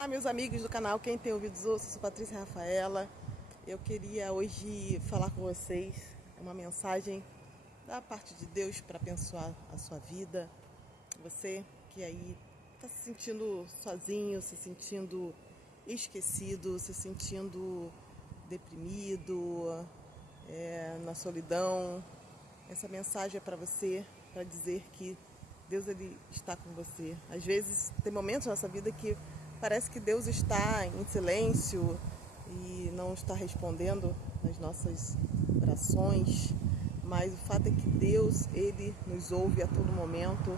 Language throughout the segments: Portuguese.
Olá, meus amigos do canal Quem Tem Ouvidos Ouça, eu sou Patrícia Rafaela. Eu queria hoje falar com vocês uma mensagem da parte de Deus para abençoar a sua vida. Você que aí está se sentindo sozinho, se sentindo esquecido, se sentindo deprimido, na solidão. Essa mensagem é para você, para dizer que Deus ele está com você. Às vezes tem momentos na nossa vida que parece que Deus está em silêncio e não está respondendo às nossas orações, mas o fato é que Deus ele nos ouve a todo momento,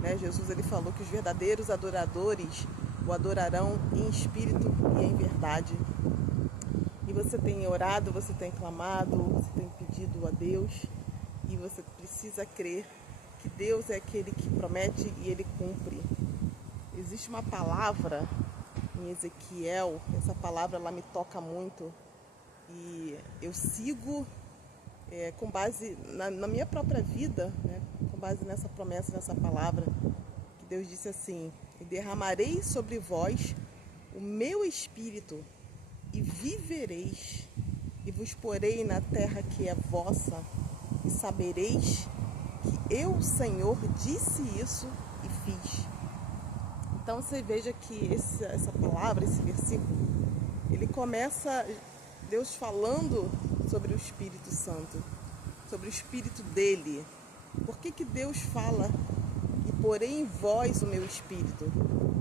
né? Jesus ele falou que os verdadeiros adoradores o adorarão em espírito e em verdade. E você tem orado, você tem clamado, você tem pedido a Deus e você precisa crer que Deus é aquele que promete e ele cumpre. Existe uma palavra em Ezequiel, essa palavra ela me toca muito e eu sigo com base na minha própria vida, né? Com base nessa promessa, nessa palavra, que Deus disse assim: e derramarei sobre vós o meu espírito e vivereis, e vos porei na terra que é vossa, e sabereis que eu, o Senhor, disse isso e fiz. Então você veja que essa palavra, esse versículo, ele começa Deus falando sobre o Espírito Santo, sobre o Espírito dele. Por que Deus fala e porém em vós o meu Espírito?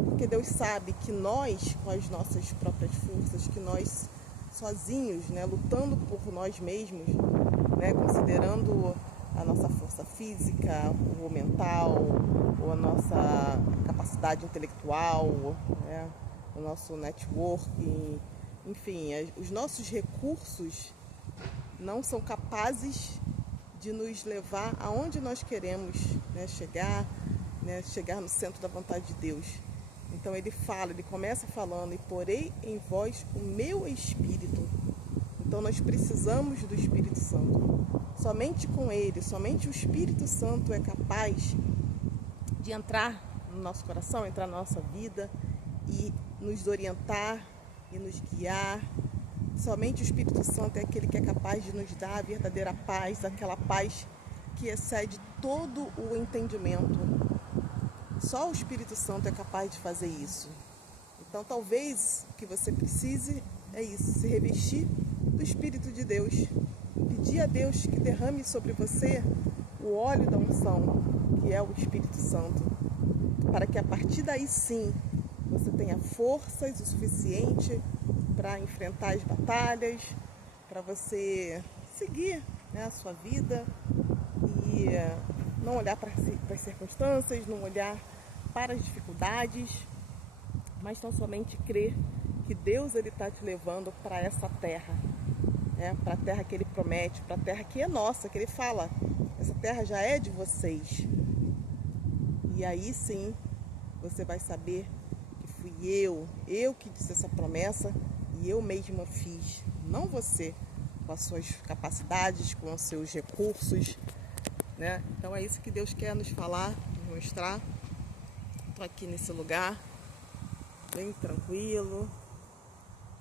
Porque Deus sabe que nós, com as nossas próprias forças, que nós sozinhos, né, lutando por nós mesmos, né, considerando a nossa força física, ou mental, ou a nossa capacidade intelectual, né, o nosso networking, enfim, os nossos recursos não são capazes de nos levar aonde nós queremos, né, chegar no centro da vontade de Deus. Então ele começa falando, e porei em vós o meu Espírito. Então nós precisamos do Espírito Santo. Somente com ele, somente o Espírito Santo é capaz de entrar no nosso coração, entrar na nossa vida e nos orientar e nos guiar. Somente o Espírito Santo é aquele que é capaz de nos dar a verdadeira paz, aquela paz que excede todo o entendimento. Só o Espírito Santo é capaz de fazer isso. Então talvez o que você precise é isso, se revestir do Espírito de Deus. Pedir a Deus que derrame sobre você o óleo da unção, que é o Espírito Santo, para que a partir daí sim você tenha forças o suficiente para enfrentar as batalhas, para você seguir, né, a sua vida e não olhar para as circunstâncias, não olhar para as dificuldades, mas tão somente crer que Deus ele está te levando para essa terra, né, para a terra que ele promete, para a terra que é nossa, que ele fala, essa terra já é de vocês. E aí sim você vai saber que fui eu que disse essa promessa e eu mesma fiz, não você, com as suas capacidades, com os seus recursos, né? Então é isso que Deus quer nos falar, nos mostrar. Estou aqui nesse lugar, bem tranquilo, vou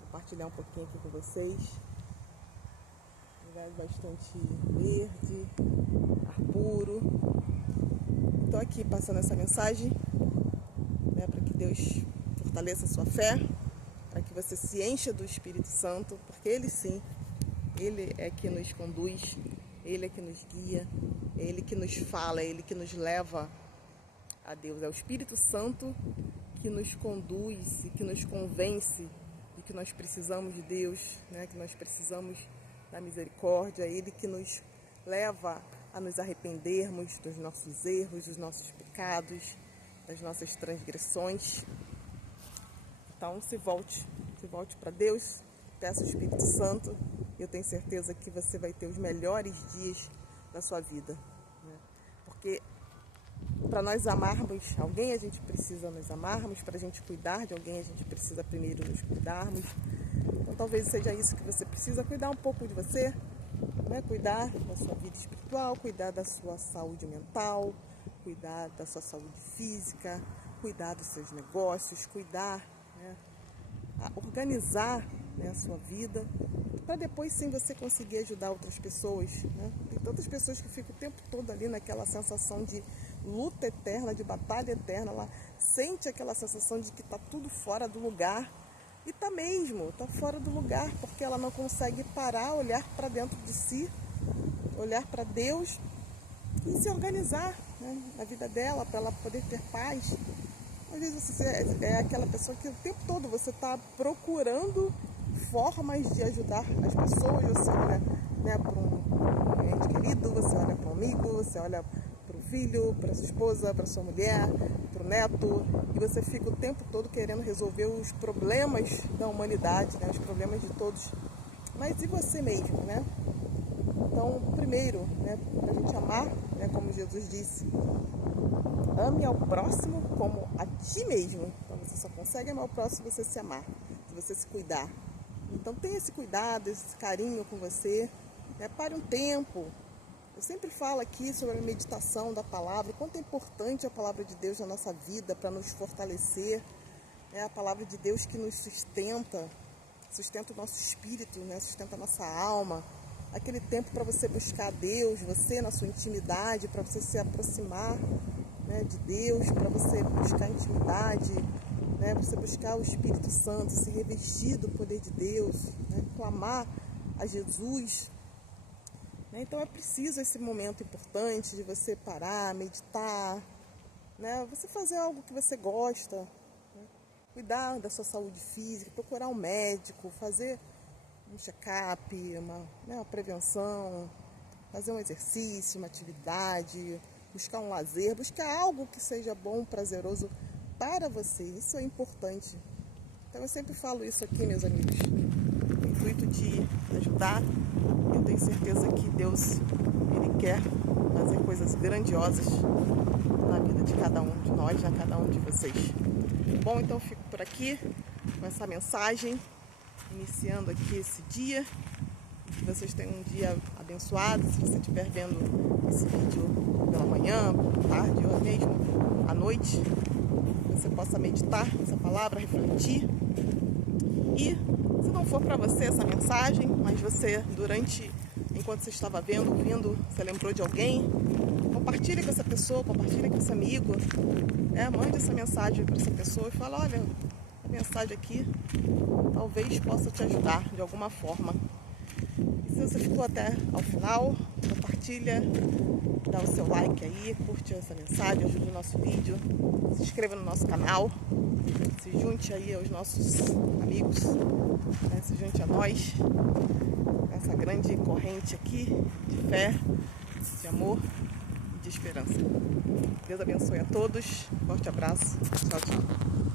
compartilhar um pouquinho aqui com vocês. Lugar bastante verde, ar puro. Estou aqui passando essa mensagem, né, para que Deus fortaleça a sua fé, para que você se encha do Espírito Santo, porque Ele sim, Ele é que nos conduz, Ele é que nos guia, é Ele que nos fala, é Ele que nos leva a Deus. É o Espírito Santo que nos conduz e que nos convence de que nós precisamos de Deus, né, que nós precisamos da misericórdia, é Ele que nos leva a nos arrependermos dos nossos erros, dos nossos pecados, das nossas transgressões. Então se volte para Deus, peça o Espírito Santo, e eu tenho certeza que você vai ter os melhores dias da sua vida, né? Porque para nós amarmos alguém, a gente precisa nos amarmos, para a gente cuidar de alguém, a gente precisa primeiro nos cuidarmos. Então talvez seja isso que você precisa, cuidar um pouco de você, né? Cuidar da sua vida espiritual, cuidar da sua saúde mental, cuidar da sua saúde física, cuidar dos seus negócios, cuidar, né, né, a organizar, né, a sua vida, para depois sim você conseguir ajudar outras pessoas, né? Tem tantas pessoas que ficam o tempo todo ali naquela sensação de luta eterna, de batalha eterna, ela sente aquela sensação de que está tudo fora do lugar, e tá mesmo, tá fora do lugar, porque ela não consegue parar, olhar para dentro de si, olhar para Deus e se organizar, né, na vida dela, para ela poder ter paz. Às vezes você é aquela pessoa que o tempo todo você está procurando formas de ajudar as pessoas. Você olha, né, para um ente querido, você olha para um amigo, você olha para o filho, para sua esposa, para sua mulher, para o neto, e você fica o tempo todo querendo resolver os problemas da humanidade, né, os problemas de todos. Mas e você mesmo, né? Então, primeiro, né, para a gente amar, né, como Jesus disse, ame ao próximo como a ti mesmo. Então, você só consegue amar o próximo se você se amar, se você se cuidar. Então, tenha esse cuidado, esse carinho com você, né? Pare um tempo. Eu sempre falo aqui sobre a meditação da palavra, o quanto é importante a palavra de Deus na nossa vida para nos fortalecer. É a palavra de Deus que nos sustenta o nosso espírito, né? Sustenta a nossa alma. Aquele tempo para você buscar Deus, você na sua intimidade, para você se aproximar, né, de Deus, para você buscar intimidade, né, para você buscar o Espírito Santo, se revestir do poder de Deus, né, clamar a Jesus. Então é preciso esse momento importante de você parar, meditar, né, você fazer algo que você gosta, né, cuidar da sua saúde física, procurar um médico, fazer um check-up, uma prevenção, fazer um exercício, uma atividade, buscar um lazer, buscar algo que seja bom, prazeroso para você. Isso é importante. Então eu sempre falo isso aqui, meus amigos, no intuito de ajudar. Eu tenho certeza que Deus, Ele quer fazer coisas grandiosas na vida de cada um de nós, de cada um de vocês. Bom, então eu fico por aqui com essa mensagem, iniciando aqui esse dia. Que vocês tenham um dia abençoado. Se você estiver vendo esse vídeo pela manhã, tarde ou mesmo à noite, você possa meditar essa palavra, refletir. E se não for para você essa mensagem, mas você enquanto você estava vendo, ouvindo, você lembrou de alguém, compartilhe com essa pessoa, compartilhe com esse amigo, mande essa mensagem para essa pessoa e fala, olha, a mensagem aqui talvez possa te ajudar de alguma forma. E se você ficou até ao final, compartilha, dá o seu like aí, curte essa mensagem, ajude o nosso vídeo, se inscreva no nosso canal, se junte aí aos nossos amigos, né, se junte a nós, nessa grande corrente aqui de fé, de amor e de esperança. Deus abençoe a todos, forte abraço, tchau, tchau.